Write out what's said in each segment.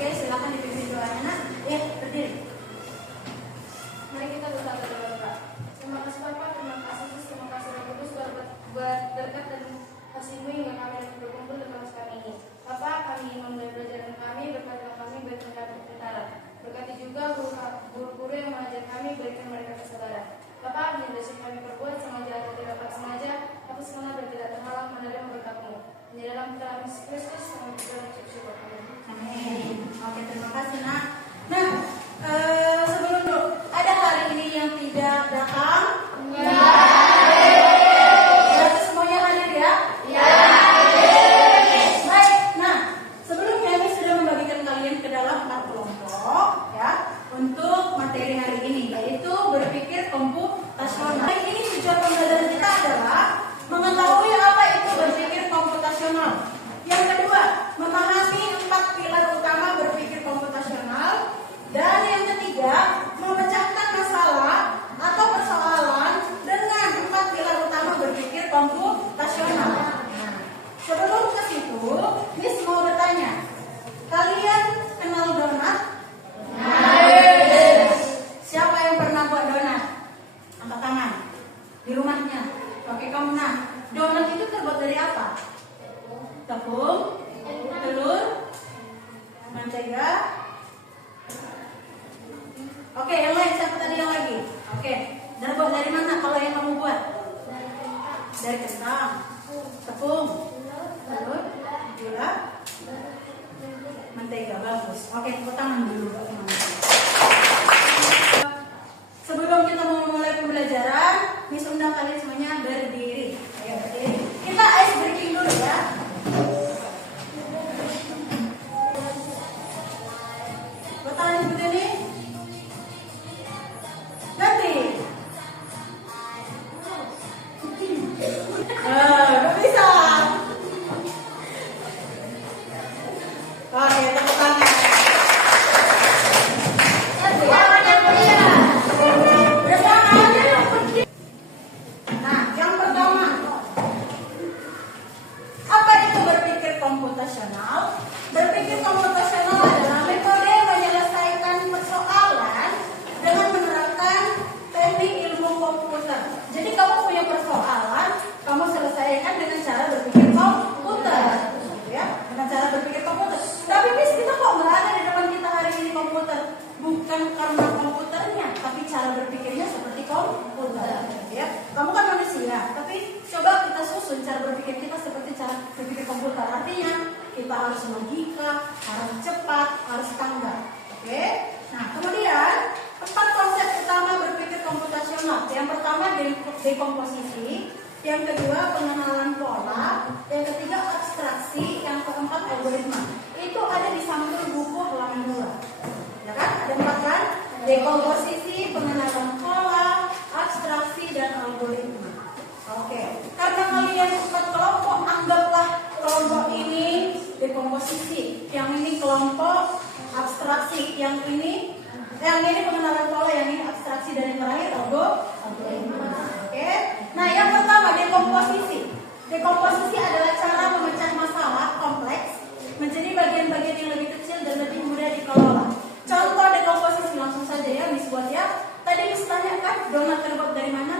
Oke, silakan dipimpin doanya nak. Ya, berdiri. Mari kita berdoa. Terima kasih Bapak, terima kasih Yesus, terima kasih Roh Kudus buat berkat dan kasih-Mu hingga kami dapat berkumpul di kelas kami ini. Bapak, kami ingin memulai pelajaran kami, berkati kami, berikan kami kepintaran. Berkati juga guru-guru yang mengajar kami, berikan mereka kesabaran. Bapak, bila dosa kami perbuat, sengaja atau tidak sengaja, tapi semoga tidak terhalang menerima berkat-Mu. Di dalam nama Yesus Kristus, kami berdoa dan bersyukur. Amin. Oke, terima kasih nak. Nah, sebelum dulu, ada hari ini yang tidak datang? Ya. Berarti semuanya hadir ya? Ya. Baik. Nah, sebelumnya ini sudah membagikan kalian ke dalam 4 kelompok ya untuk materi hari ini, yaitu berpikir komputasional. Hari ini tujuan pembelajaran kita adalah mengetahui apa itu berpikir komputasional. Yang kedua, memahami 4 pilar utama berpikir komputasional. Dan yang ketiga, memecahkan masalah atau persoalan dengan 4 pilar utama berpikir komputasional. Nah, sebelum ke situ, Miss mau bertanya, kalian kenal donat? Siapa yang pernah buat donat? Angkat tangan. Di rumahnya. Oke, kamu nah. Donat itu terbuat dari apa? Tepung, telur, mentega. Oke, yang lain siapa tadi yang lagi? Oke, dan buat dari mana kalau yang kamu buat? Dari kentang, tepung, telur, gula, mentega. Bagus. Oke, tepuk tangan dulu. Sebelum kita mulai pembelajaran, Miss undang kalian semuanya berdiri. Ayo berdiri. Kita ice breaking dulu ya. Bertahan seperti ini. Ganti. Gak bisa. Oke, tepuk tangan. Nah, yang pertama, apa itu berpikir komputasional? Berpikir komputasional adalah metode menyelesaikan persoalan dengan menerapkan teknik ilmu komputer. Jadi kamu punya persoalan, kamu selesaikan dengan cara berpikir komputer, ya, dengan cara berpikir komputer. Tapi Miss, kita kok nggak ada di depan kita hari ini komputer? Bukan karena komputernya, tapi cara berpikirnya seperti komputer, ya. Kamu kan manusia, tapi coba kita susun cara berpikir kita seperti cara berpikir komputer. Artinya kita harus logika, harus cepat, harus tanggap. Oke? Nah, kemudian 4 konsep utama berpikir komputasional. Yang pertama dekomposisi, yang kedua pengenalan pola, yang ketiga abstraksi, yang keempat algoritma. Itu ada di sampul buku halaman 2. Ya kan? Ada 4 kan? Dekomposisi, pengenalan pola, abstraksi, dan algoritma. Oke. Karena kalian 4 kelompok, anggaplah kelompok ini dekomposisi, yang ini kelompok abstraksi, yang ini pengenalan pola, yang ini abstraksi, dan yang terakhir algoritma. Oke. Nah, yang pertama dekomposisi. Dekomposisi adalah cara memecah masalah kompleks menjadi bagian-bagian yang lebih kecil dan lebih mudah dikelola. Contoh dekomposisi langsung saja ya, Miss buat ya. Tadi Miss tanya kan, donat terbuat dari mana?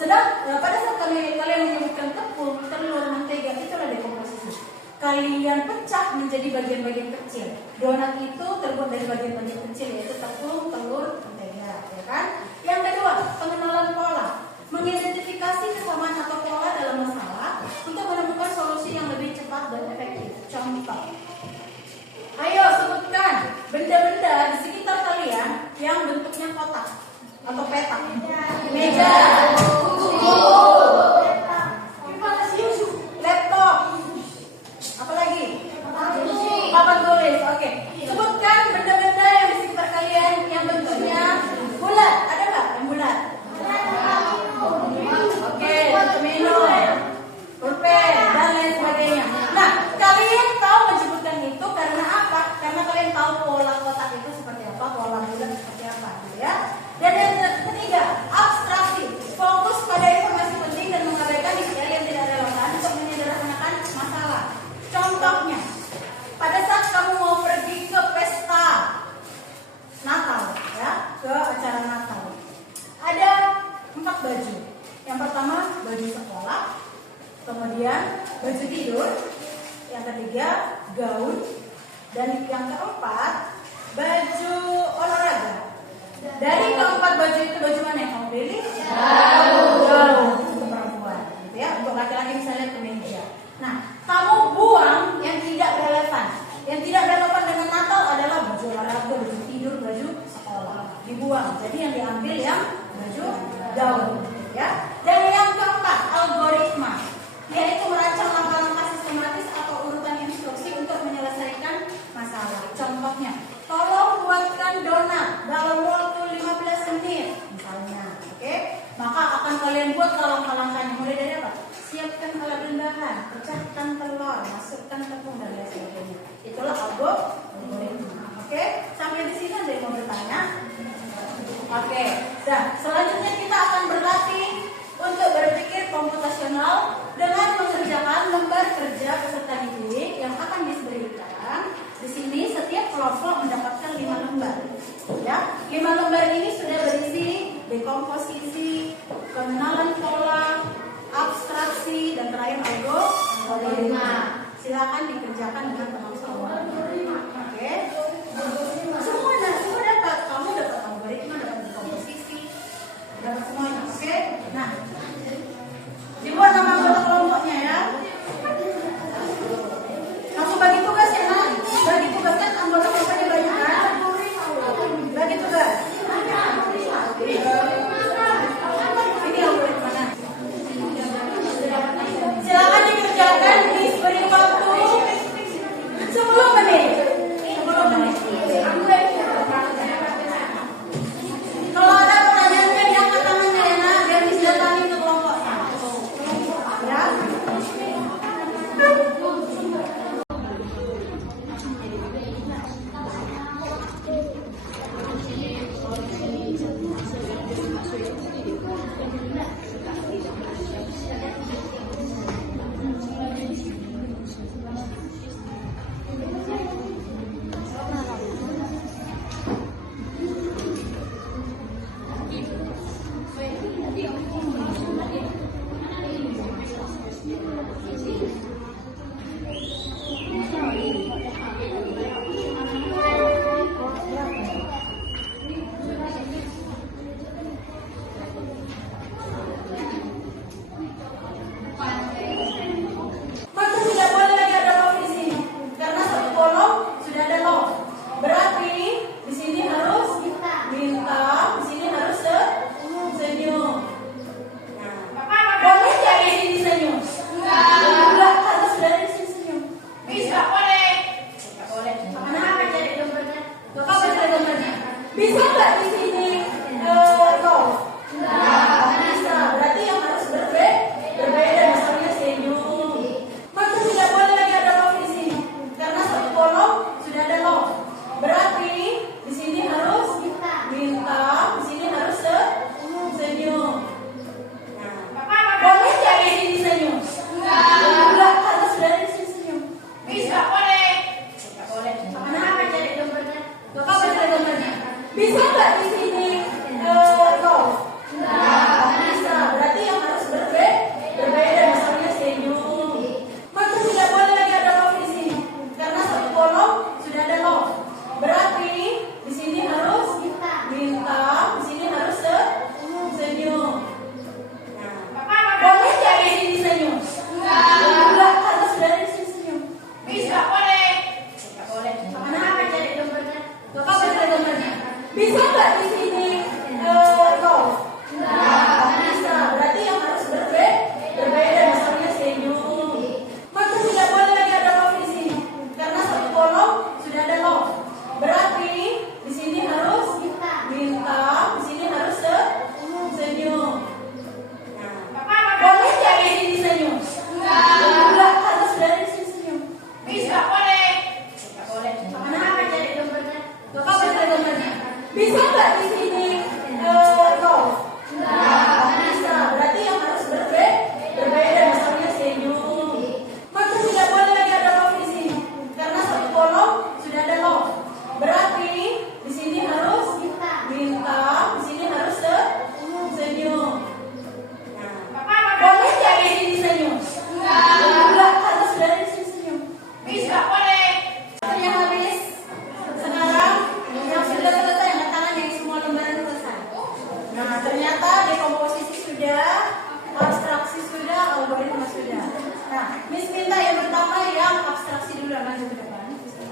Nah, pada saat kalian menyebutkan tepung, telur, mentega, itulah dekomposisi. Kalian pecah menjadi bagian-bagian kecil. Donat itu terbuat dari bagian-bagian kecil, yaitu tepung, telur, mentega, ya kan? Yang kedua, pengenalan pola. Mengidentifikasi kesamaan atau pola dalam masalah untuk menemukan solusi yang lebih cepat dan efektif. Contoh. Ayo sebutkan benda-benda di sekitar kalian yang bentuknya kotak atau petak. Meja, buku, laptop, apa lagi? Papan tulis. Oke. Sebutkan benda-benda yang di sekitar kalian yang bentuknya bulat. Ada nggak yang bulat? Oke, minum, pulpen, dan lain sebagainya. Nah, kalian tahu menyebutkan itu karena apa? Karena kalian tahu pola kotak itu seperti apa, pola bulat seperti apa, gitu ya. Dan yang ketiga, abstraksi. Fokus pada informasi penting dan mengabaikan istilah yang tidak relevan untuk menyederhanakan masalah. Contohnya, pada saat gaun. Dan yang keempat, baju olahraga. Dari keempat baju itu, baju mana yang kamu pilih? Gaun untuk perempuan, gitu ya. Untuk laki-laki misalnya kemeja. Nah, kamu buang yang tidak relevan. Yang tidak relevan dengan Natal adalah baju olahraga, baju tidur, baju sekolah. Dibuang. Jadi yang diambil yang baju gaun, ya. Dan yang keempat, algoritma, yaitu merancang langkah-langkah sistematis atau urutan instruksi untuk menyelesaikan masalah. Contohnya, tolong buatkan donat dalam waktu 15 menit, misalnya. Oke? Maka akan kalian buat langkah-langkahnya. Mulai dari apa? Siapkan alat rendahan, pecahkan telur, masukkan tepung dan lain sebagainya. Itulah algoritma. Oke? Sampai di sini ada yang mau bertanya? Oke. Nah, selanjutnya kita akan berlatih untuk berpikir komputasional dengan mengerjakan lembar kerja peserta didik yang akan diberikan. Di sini setiap kelompok mendapatkan 5 lembar. Ya, 5 lembar ini sudah berisi dekomposisi, pengenalan pola, abstraksi, dan terakhir algoritma. Silakan dikerjakan dengan pengetahuan. Oke. Semua dapat. Kamu dapat algoritma, dapat dekomposisi, dapat semuanya. Oke. Nah, dibuat nama anggota kelompoknya ya. Langsung bagi tugas ya, Nak. Bagi tugas kan anggota kelompoknya banyak kan? Bagi tugas.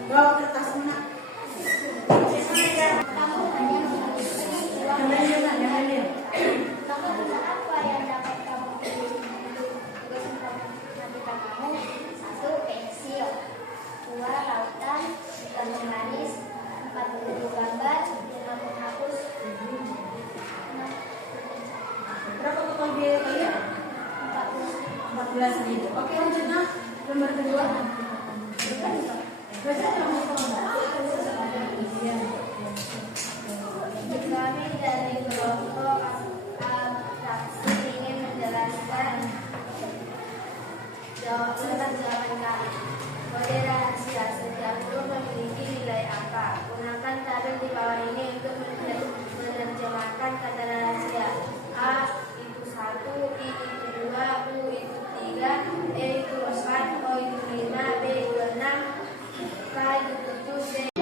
Bawa kertasnya. Kamu hanya memiliki uang. Jangan dia. Maka bisa apa yang dapat kamu pilih untuk tugas matematika kamu? 1. Pensil, 2. Lautan, 3. Penggaris, 4. Buku gambar, 5. Penghapus, 6. Berapa total biaya kalian? 14.000. Oke, lanjut nak. Lembar kedua. Baca kamu Kami dari kelompok atraksi ingin menjelaskan jawaban kami. Kode rahasia setiap huruf memiliki nilai angka. Gunakan tabel di bawah ini untuk menerjemahkan kata rahasia. A itu 1, I itu 2, U itu 3, E itu 4, O itu 5, B itu 6, K itu 7, D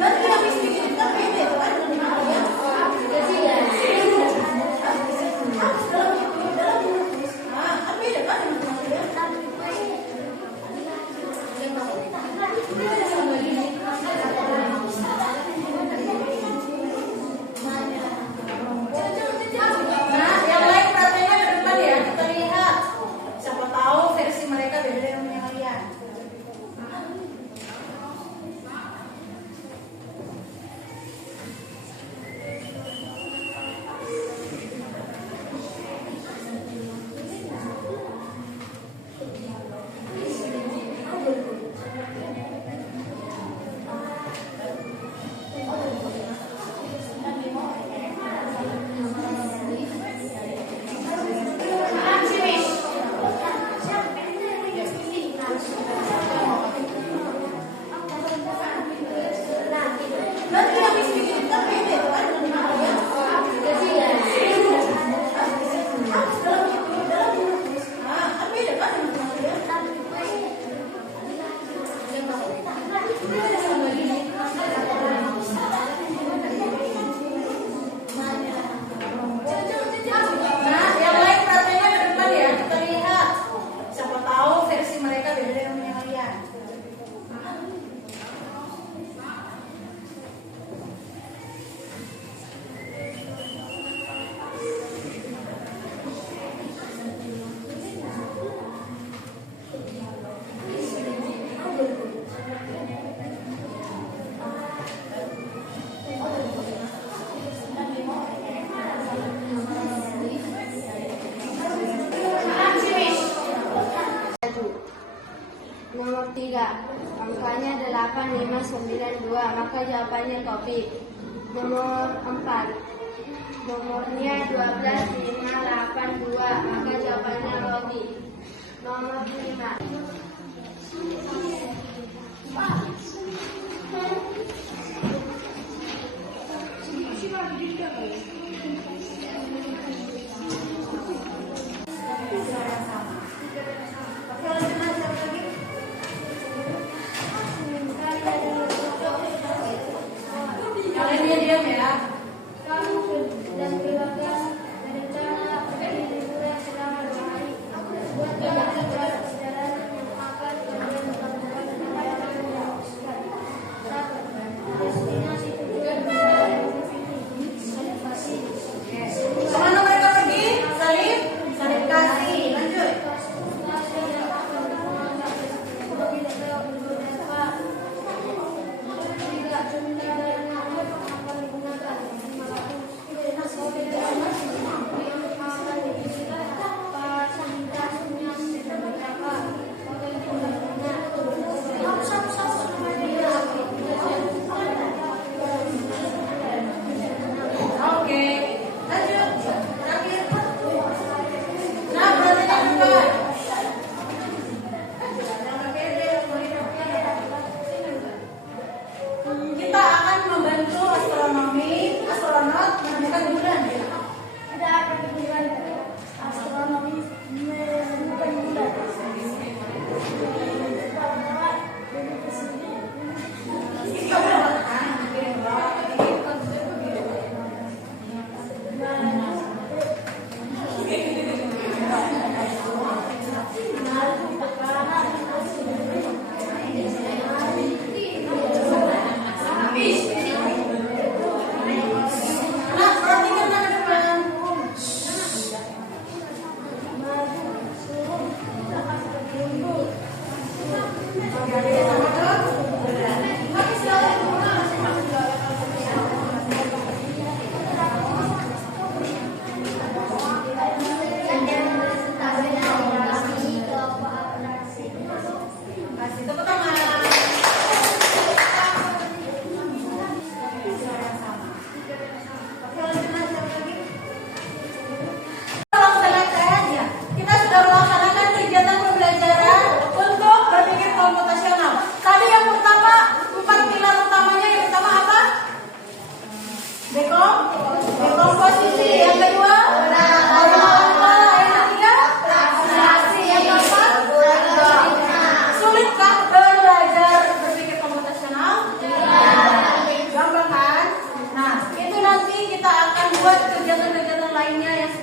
berarti habis bikin kan beda kan? Kan beda kan? Nah, yang lain perhatiannya ke depan ya, kita lihat. Siapa tahu versi mereka beda dengan yang kalian. Berarti habis bikin kan beda kan? Kan beda kan? Nah, yang lain perhatiannya ke depan ya, kita lihat. Siapa tahu versi mereka beda dengan yang kalian. Nomor 3, angkanya 8592, maka jawabannya kopi. Nomor 4, nomornya 12582, maka jawabannya roti. Nomor 5, Kalian diam ya. dan keluarga berencana pergi liburan selama 2 hari. Buat perjalanan yang akan kalian lakukan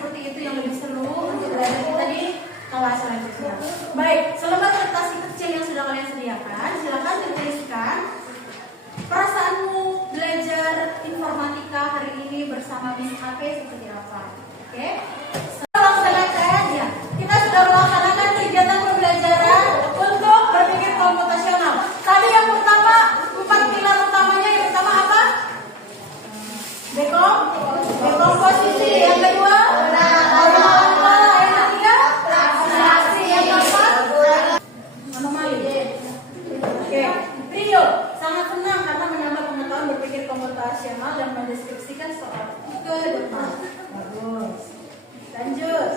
seperti itu yang lebih seru untuk belajar kita di kelas selanjutnya. Baik, selembar kertas kecil yang sudah kalian sediakan, silakan dituliskan perasaanmu belajar informatika hari ini bersama Miss AP seperti apa. Oke? Laksanakan ya. Kita sudah melaksanakan kegiatan pembelajaran untuk berpikir komputasional. Tadi yang pertama, 4 pilar utamanya. Yang pertama apa? Dekomposisi. Yang kedua, apa? Yang ketiga, abstraksi. Yang keempat, anomali. Oke, Rio sangat senang karena menambah pengetahuan berpikir komputasional dan mendeskripsikan soal ke depan. Bagus. Lanjut.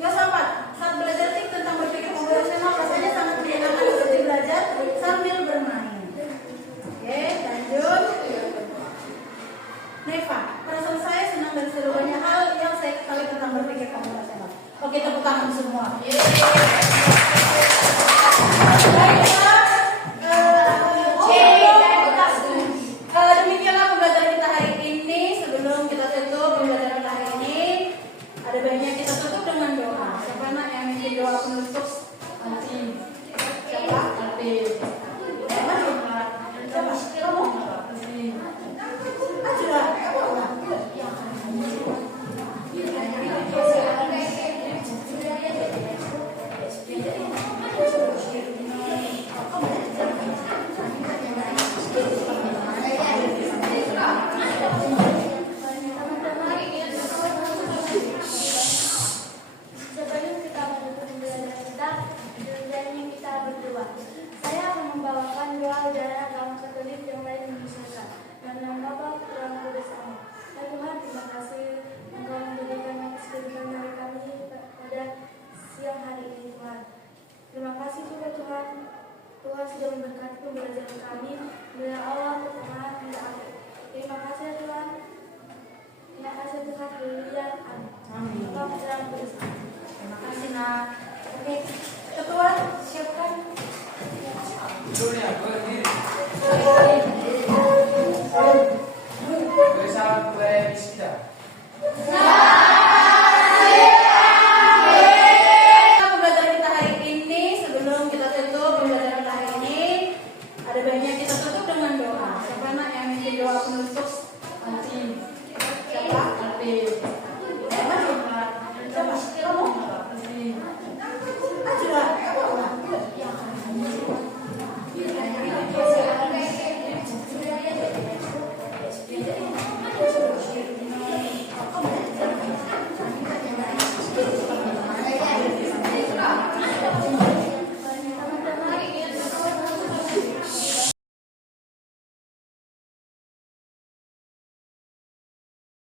Yosapat, saat belajar TIK tentang berpikir komputasional rasanya sangat menyenangkan seperti belajar sambil bermain. Oke, lanjut. Neva, perasaan saya senang dan seru banyak hal yang saya ketahui tentang berpikir komputasional. Oke, tepuk tangan semua. Baiklah. Demikianlah pembelajaran kita hari ini. Sebelum kita tutup pembelajaran kita hari ini, ada baiknya kita tutup dengan doa. Siapa yang ingin doa penutup? Siapa? Kamu? Sebelum kita menutup pembelajaran kita, sebelumnya kita berdoa. Saya akan membawakan doa ajaran agama Katolik yang lain di Nusantara. Dan nama Bapa, Putra, dan Roh Kudus. Amin. Ya Tuhan, terima kasih Engkau memberikan atas kehidupan dari kami pada siang hari ini, Tuhan. Terima kasih juga Tuhan. Tuhan sudah memberkati pembelajaran kami dari awal ke tengah hingga akhir. Terima kasih ya Tuhan. Terima kasih Tuhan. Haleluya. Amin. Bapa, Putra, dan Roh Kudus. Amin. Terima kasih nak. Oke, ketua siapkan. Bersama gue